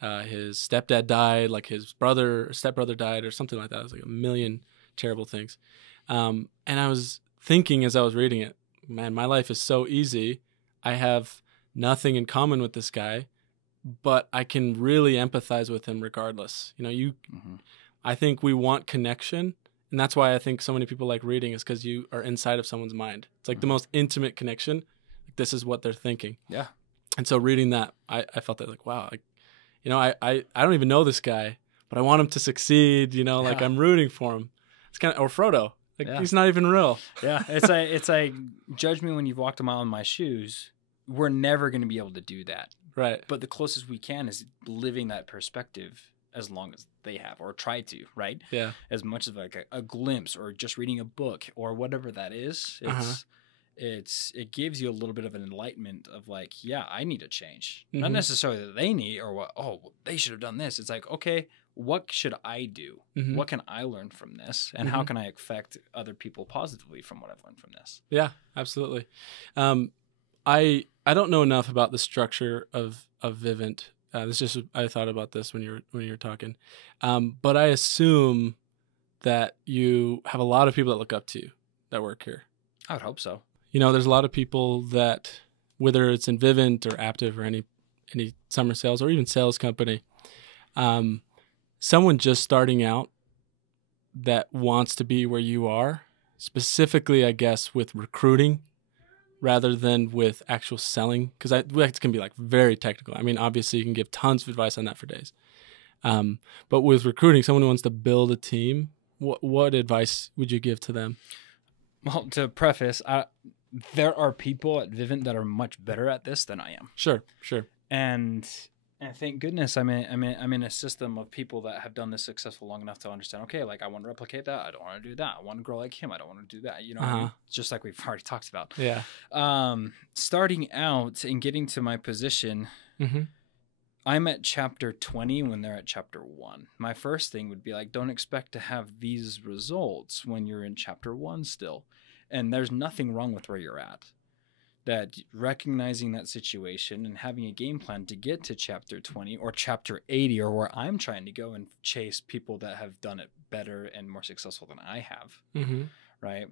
His stepdad died, like his stepbrother died or something like that. It was like a million terrible things. And I was thinking as I was reading it, man, my life is so easy. I have nothing in common with this guy, but I can really empathize with him regardless. I think we want connection, and that's why I think so many people like reading, is because you are inside of someone's mind. It's like the most intimate connection. Like, this is what they're thinking. Yeah. And so reading that, I felt that like, wow, like, I don't even know this guy, but I want him to succeed. Like I'm rooting for him. It's kind of, or Frodo, like he's not even real. Yeah. It's like judge me when you've walked a mile in my shoes. We're never going to be able to do that. Right. But the closest we can is living that perspective as long as they have, or try to, right? Yeah. As much as like a glimpse, or just reading a book, or whatever that is, it gives you a little bit of an enlightenment of like, yeah, I need to change. Not necessarily that they need, or what, they should have done this. It's like, okay, what should I do? What can I learn from this? And how can I affect other people positively from what I've learned from this? Yeah, absolutely. I don't know enough about the structure of Vivint. I thought about this when you were talking, but I assume that you have a lot of people that look up to you that work here. I would hope so. There's a lot of people that, whether it's in Vivint or Aptive or any summer sales or even sales company, someone just starting out that wants to be where you are, specifically, I guess, with recruiting, rather than with actual selling, because it can be like very technical. I mean, obviously you can give tons of advice on that for days. But with recruiting, someone who wants to build a team, what advice would you give to them? Well, to preface, there are people at Vivint that are much better at this than I am. Sure. And And thank goodness I'm in a system of people that have done this successful long enough to understand, okay, like I want to replicate that. I don't want to do that. I want to grow like him. I don't want to do that. You know, what I mean? Just like we've already talked about. Yeah. Starting out and getting to my position, I'm at chapter 20 when they're at chapter 1. My first thing would be like, don't expect to have these results when you're in chapter 1 still. And there's nothing wrong with where you're at. That recognizing that situation and having a game plan to get to chapter 20 or chapter 80 or where I'm trying to go and chase people that have done it better and more successful than I have. Right.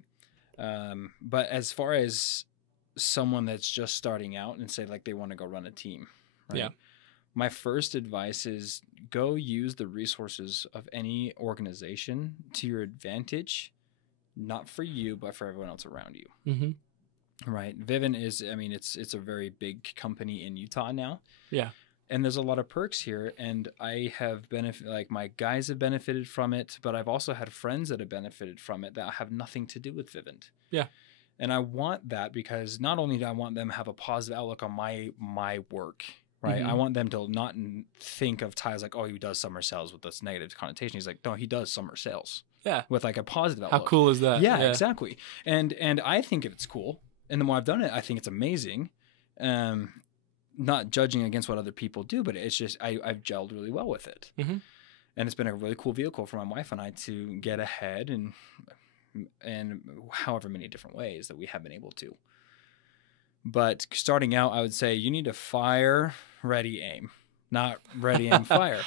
But as far as someone that's just starting out and say like they want to go run a team. Right? Yeah. My first advice is go use the resources of any organization to your advantage, not for you, but for everyone else around you. Right. Vivint is, I mean, it's a very big company in Utah now. Yeah. And there's a lot of perks here. And I have like my guys have benefited from it, but I've also had friends that have benefited from it that have nothing to do with Vivint. Yeah. And I want that because not only do I want them to have a positive outlook on my work, right? I want them to not think of Ty as like, oh, he does summer sales with this negative connotation. He's like, no, he does summer sales. Yeah. With like a positive outlook. How cool is that? Yeah, exactly. And I think it's cool. And the more I've done it, I think it's amazing. Not judging against what other people do, but it's just I've gelled really well with it. And it's been a really cool vehicle for my wife and I to get ahead and however many different ways that we have been able to. But starting out, I would say you need to fire, ready, aim. Not ready, aim, fire.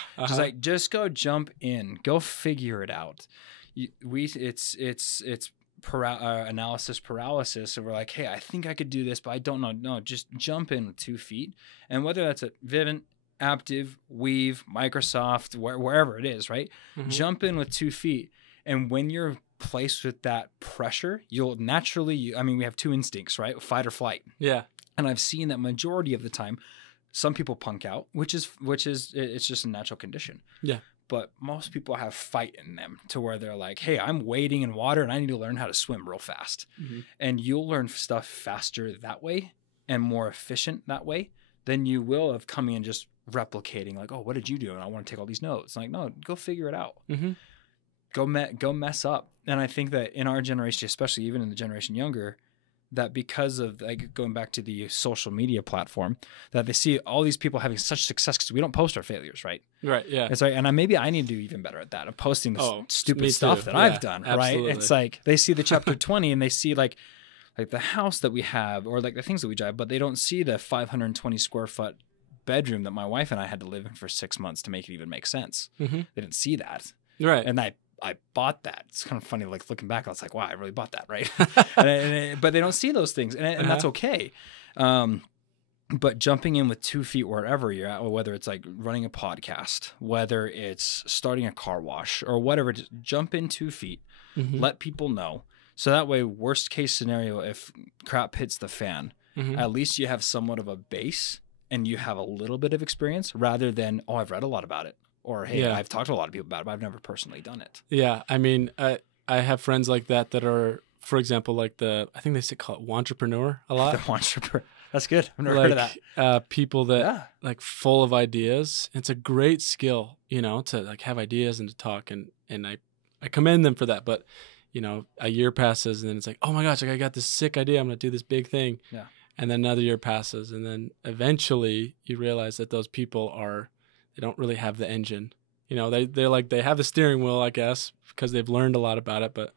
Just go jump in. Go figure it out. It's analysis paralysis. And we're like, hey, I think I could do this, but I don't know. No, just jump in with 2 feet. And whether that's at Vivint, Aptiv, Weave, Microsoft, wherever it is, right? Jump in with 2 feet. And when you're placed with that pressure, you'll naturally, we have 2 instincts, right? Fight or flight. Yeah. And I've seen that majority of the time, some people punk out, which is it's just a natural condition. Yeah. But most people have fight in them to where they're like, hey, I'm wading in water and I need to learn how to swim real fast. And you'll learn stuff faster that way and more efficient that way than you will of coming and just replicating like, oh, what did you do? And I want to take all these notes. Like, no, go figure it out. Go mess up. And I think that in our generation, especially even in the generation younger, that because of like going back to the social media platform, that they see all these people having such success because we don't post our failures, right? Right. Yeah. It's like, and maybe I need to do even better at that of posting this stupid stuff that I've done. Absolutely. Right. It's like they see the chapter 20 and they see like the house that we have or like the things that we drive, but they don't see the 520 square foot bedroom that my wife and I had to live in for 6 months to make it even make sense. They didn't see that. Right. And I bought that. It's kind of funny, like looking back, I was like, wow, I really bought that, right? But they don't see those things, and that's okay. But jumping in with 2 feet wherever you're at, whether it's like running a podcast, whether it's starting a car wash or whatever, just jump in 2 feet, let people know. So that way, worst case scenario, if crap hits the fan, at least you have somewhat of a base and you have a little bit of experience rather than, oh, I've read a lot about it. Or, hey, I've talked to a lot of people about it, but I've never personally done it. Yeah. I have friends like that are, for example, like I think they call it entrepreneur a lot. The entrepreneur. That's good. I've never heard of that. People that like full of ideas. It's a great skill, to like have ideas and to talk. And I commend them for that. But, a year passes and then it's like, oh my gosh, like I got this sick idea. I'm going to do this big thing. Yeah. And then another year passes. And then eventually you realize that those people they don't really have the engine. They have the steering wheel, I guess, because they've learned a lot about it. But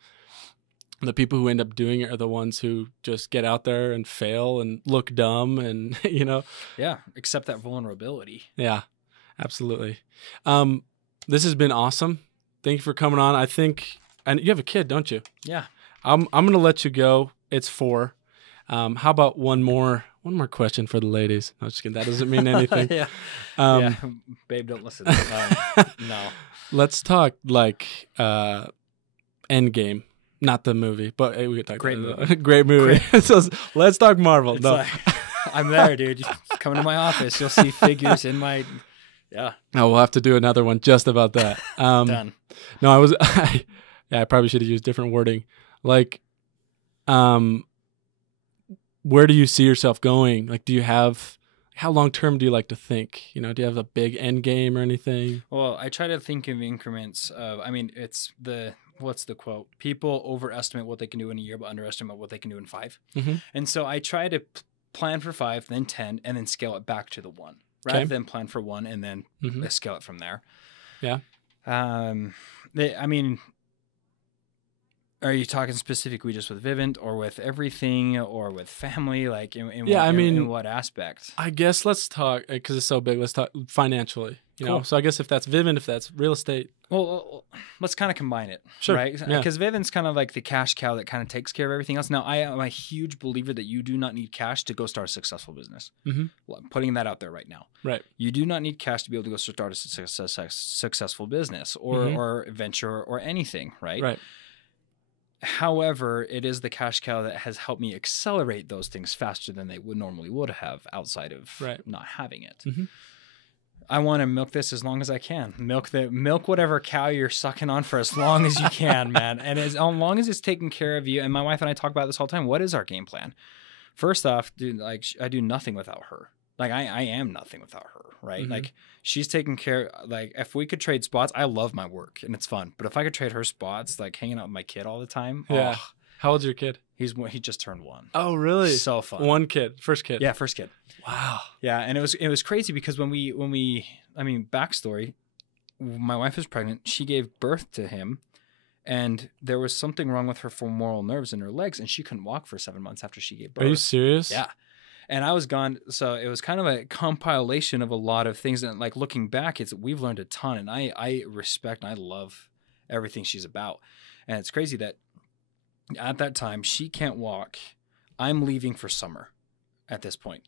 the people who end up doing it are the ones who just get out there and fail and look dumb and, Yeah, accept that vulnerability. Yeah, absolutely. This has been awesome. Thank you for coming on. I think, and you have a kid, don't you? Yeah. I'm going to let you go. It's 4. How about one more question for the ladies? No, just kidding. That doesn't mean anything. Yeah. Babe, don't listen. No. Let's talk like Endgame, not the movie, but we could talk. Great movie. Great movie. So let's talk Marvel. It's like, I'm there, dude. You come to my office, you'll see figures in my. Yeah. No, we'll have to do another one just about that. Done. No, I probably should have used different wording. Like, where do you see yourself going? Like, do you have How long term do you like to think? Do you have a big end game or anything? Well, I try to think of increments of, what's the quote? People overestimate what they can do in a year, but underestimate what they can do in 5. Mm-hmm. And so I try to plan for 5, then 10, and then scale it back to the 1, rather than plan for 1 and then scale it from there. Yeah. Are you talking specifically just with Vivint or with everything or with family? Like in what aspect? I guess let's talk, because it's so big, let's talk financially. Cool. So I guess if that's Vivint, if that's real estate. Well, let's kind of combine it. Sure. Right? Yeah. Because Vivint's kind of like the cash cow that kind of takes care of everything else. Now, I am a huge believer that you do not need cash to go start a successful business. Mm-hmm. Well, I'm putting that out there right now. Right. You do not need cash to be able to go start a successful business or venture or anything, right? Right. However, it is the cash cow that has helped me accelerate those things faster than they would have outside of not having it. Mm-hmm. I want to milk this as long as I can. Milk whatever cow you're sucking on for as long as you can, man. And as long as it's taking care of you. And my wife and I talk about this all the time. What is our game plan? First off, dude, like I do nothing without her. Like I am nothing without her, right? Mm-hmm. Like she's taking care. Like if we could trade spots, I love my work and it's fun. But if I could trade her spots, like hanging out with my kid all the time. Yeah. Oh, how old's your kid? He just turned 1. Oh, really? So fun. One kid, first kid. Yeah, first kid. Wow. Yeah, and it was crazy because when we backstory, my wife was pregnant. She gave birth to him, and there was something wrong with her femoral nerves in her legs, and she couldn't walk for 7 months after she gave birth. Are you serious? Yeah. And I was gone, so it was kind of a compilation of a lot of things. And like looking back, we've learned a ton, and I respect and I love everything she's about. And it's crazy that at that time she can't walk. I'm leaving for summer at this point.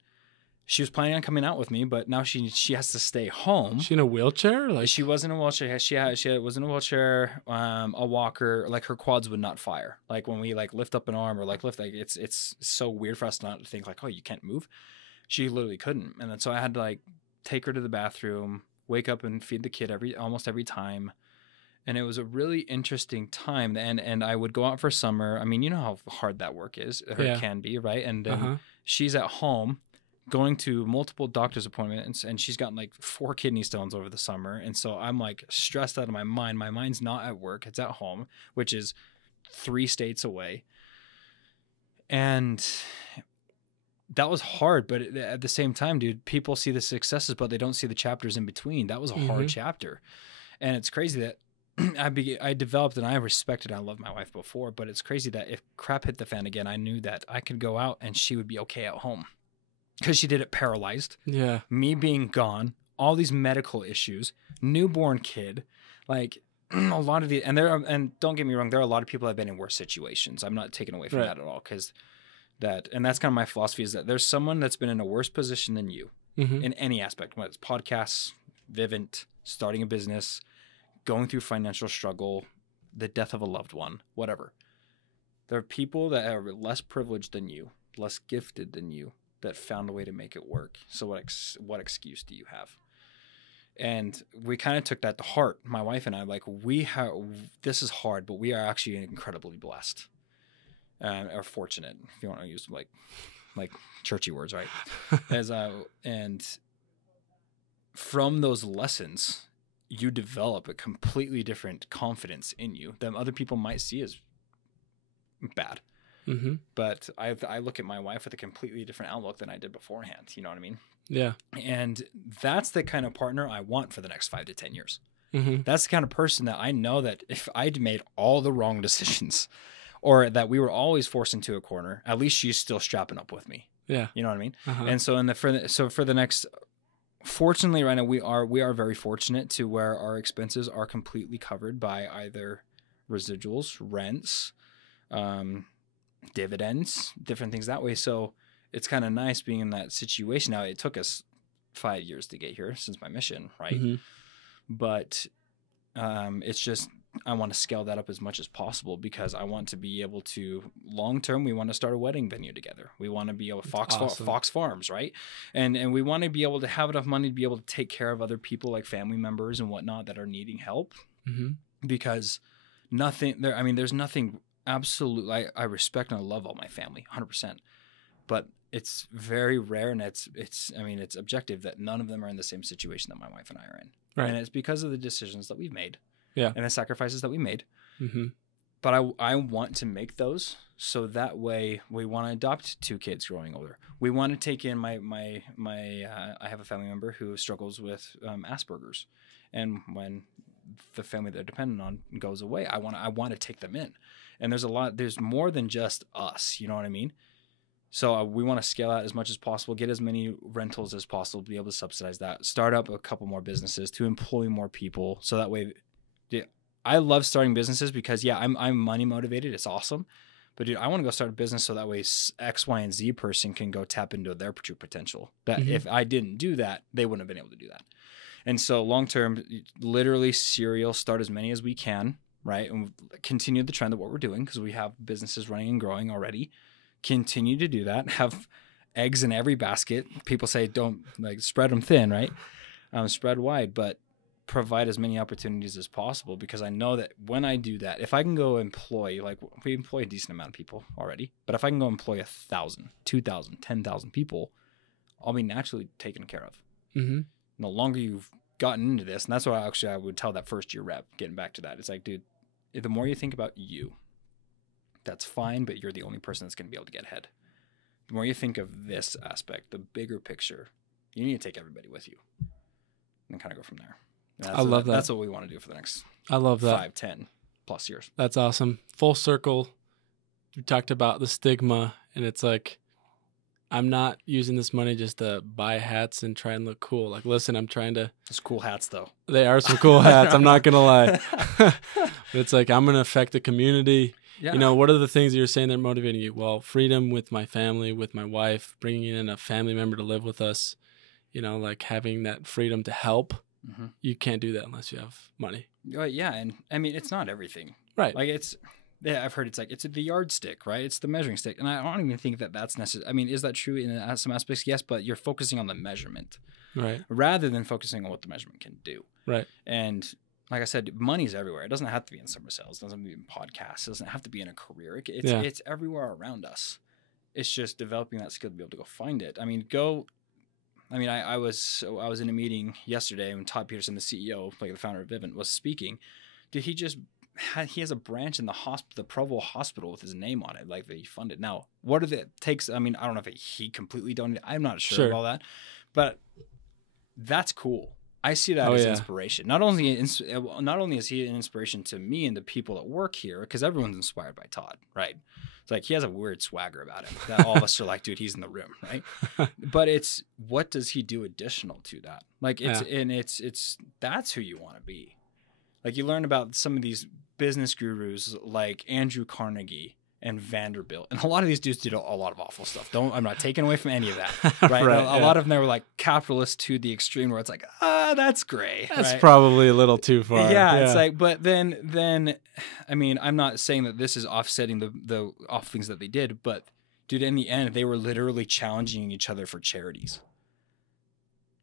She was planning on coming out with me, but now she has to stay home. She in a wheelchair? Like she was in a wheelchair. She was in a wheelchair, a walker. Like her quads would not fire. Like when we like lift up an arm or like lift, like it's so weird for us not to think like, oh, you can't move. She literally couldn't, and then so I had to like take her to the bathroom, wake up and feed the kid almost every time. And it was a really interesting time. And I would go out for summer. I mean, you know how hard that work is. It can be, right? And then she's at home, going to multiple doctor's appointments, and she's gotten like 4 kidney stones over the summer. And so I'm like stressed out of my mind. My mind's not at work. It's at home, which is 3 states away. And that was hard. But at the same time, dude, people see the successes, but they don't see the chapters in between. That was a hard chapter. And it's crazy that I developed, and I respected, I loved my wife before, but it's crazy that if crap hit the fan again, I knew that I could go out and she would be okay at home. Because she did it paralyzed. Yeah. Me being gone, all these medical issues, newborn kid, like a lot of and don't get me wrong, there are a lot of people that have been in worse situations. I'm not taking away from that at all, because and that's kind of my philosophy, is that there's someone that's been in a worse position than you in any aspect, whether it's podcasts, Vivint, starting a business, going through financial struggle, the death of a loved one, whatever. There are people that are less privileged than you, less gifted than you, that found a way to make it work. So what excuse do you have? And we kind of took that to heart. My wife and I, like, this is hard, but we are actually incredibly blessed, or fortunate, if you want to use like churchy words, right? And from those lessons, you develop a completely different confidence in you that other people might see as bad. Mm-hmm. But I look at my wife with a completely different outlook than I did beforehand. You know what I mean? Yeah. And that's the kind of partner I want for the next 5 to 10 years. Mm-hmm. That's the kind of person that I know that if I'd made all the wrong decisions, or that we were always forced into a corner, at least she's still strapping up with me. Yeah. You know what I mean? And so for the next, fortunately right now we are very fortunate to where our expenses are completely covered by either residuals, rents, dividends, different things that way. So it's kind of nice being in that situation. Now, it took us 5 years to get here since my mission, right? Mm-hmm. But it's just, I want to scale that up as much as possible, because I want to be able to, long term, we want to start a wedding venue together. We want to be able to Fox Farms, right? And we want to be able to have enough money to be able to take care of other people, like family members and whatnot, that are needing help. Mm-hmm. Because there's nothing absolute. I respect and I love all my family 100%, but it's very rare, and it's objective that none of them are in the same situation that my wife and I are in. Right. And it's because of the decisions that we've made. Yeah. And the sacrifices that we made. Mm-hmm. But I want to make those so that way we want to adopt 2 kids growing older. We want to take in my I have a family member who struggles with Asperger's, and when the family they're dependent on goes away, I want to take them in. And there's more than just us, you know what I mean? So we want to scale out as much as possible, get as many rentals as possible, be able to subsidize that, start up a couple more businesses to employ more people. So that way, I love starting businesses because I'm money motivated. It's awesome. But dude, I want to go start a business so that way X, Y, and Z person can go tap into their true potential. That if I didn't do that, they wouldn't have been able to do that. And so long term, literally serial, start as many as we can, right? And continue the trend of what we're doing because we have businesses running and growing already. Continue to do that. Have eggs in every basket. People say don't spread them thin, right? Spread wide, but provide as many opportunities as possible because I know that when I do that, if I can go employ, we employ a decent amount of people already, but if I can go employ 1,000, 2,000, 10,000 people, I'll be naturally taken care of. Mm-hmm. The longer you've gotten into this, and that's what I would tell that first year rep, getting back to that. It's like, dude, the more you think about you, that's fine, but you're the only person that's going to be able to get ahead. The more you think of this aspect, the bigger picture, you need to take everybody with you and kind of go from there. I love that. That's what we want to do for the next 5, 10 plus years. That's awesome. Full circle. You talked about the stigma, and it's like, I'm not using this money just to buy hats and try and look cool. Like, listen, I'm trying to... It's cool hats, though. They are some cool hats. I'm not going to lie. But it's like, I'm going to affect the community. Yeah. You know, what are the things that you're saying that are motivating you? Well, freedom with my family, with my wife, bringing in a family member to live with us, you know, like having that freedom to help. Mm-hmm. You can't do that unless you have money. Yeah. And I mean, it's not everything. Right. Like I've heard it's the yardstick, right? It's the measuring stick. And I don't even think that that's necessary. I mean, is that true in some aspects? Yes, but you're focusing on the measurement. Right. Rather than focusing on what the measurement can do. Right. And like I said, money's everywhere. It doesn't have to be in summer sales. It doesn't have to be in podcasts. It doesn't have to be in a career. It's everywhere around us. It's just developing that skill to be able to go find it. I mean, I was in a meeting yesterday when Todd Peterson, the CEO, like the founder of Vivint, was speaking. Dude, he has a branch in the Provo Hospital with his name on it, like that he funded. Now, what are the takes? I mean, I don't know if he completely donated. I'm not sure of all that, but that's cool. I see that as inspiration. Not only is he an inspiration to me and the people that work here, because everyone's inspired by Todd, right? It's like he has a weird swagger about him that all of us are like, dude, he's in the room, right? But it's what does he do additional to that? Like it's that's who you want to be. Like you learn about some of these business gurus like Andrew Carnegie and Vanderbilt. And a lot of these dudes did a lot of awful stuff. I'm not taking away from any of that. Right. A lot of them, they were like capitalists to the extreme where it's like, that's gray. That's probably a little too far. Yeah. It's like, but then, I mean, I'm not saying that this is offsetting the off things that they did, but dude, in the end, they were literally challenging each other for charities.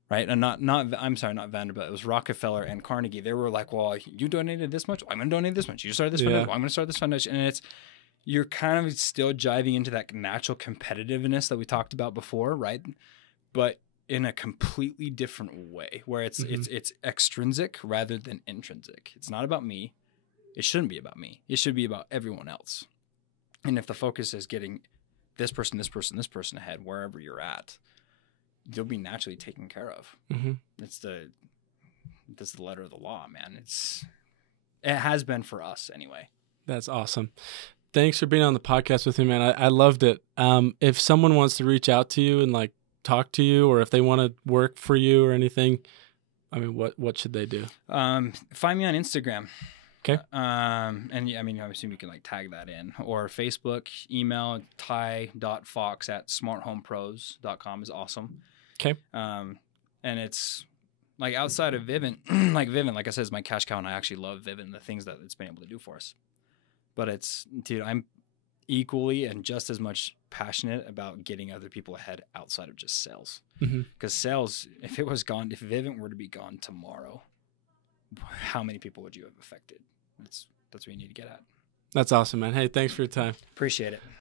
Right. And not Vanderbilt. It was Rockefeller and Carnegie. They were like, well, you donated this much. I'm going to donate this much. You started this foundation. I'm going to start this foundation. And you're kind of still jiving into that natural competitiveness that we talked about before, right? But in a completely different way, where it's extrinsic rather than intrinsic. It's not about me. It shouldn't be about me. It should be about everyone else. And if the focus is getting this person ahead, wherever you're at, you'll be naturally taken care of. Mm-hmm. That's the letter of the law, man. It has been for us anyway. That's awesome. Thanks for being on the podcast with me, man. I loved it. If someone wants to reach out to you and like talk to you, or if they want to work for you or anything, I mean, what should they do? Find me on Instagram. Okay. And yeah, I mean, I assume you can like tag that in, or Facebook, email ty.fox@smarthomepros.com is awesome. Okay. And it's like outside of Vivint, like I said, is my cash cow, and I actually love Vivint and the things that it's been able to do for us. But dude, I'm equally and just as much passionate about getting other people ahead outside of just sales. Because sales, if Vivint were to be gone tomorrow, how many people would you have affected? That's what you need to get at. That's awesome, man. Hey, thanks for your time. Appreciate it.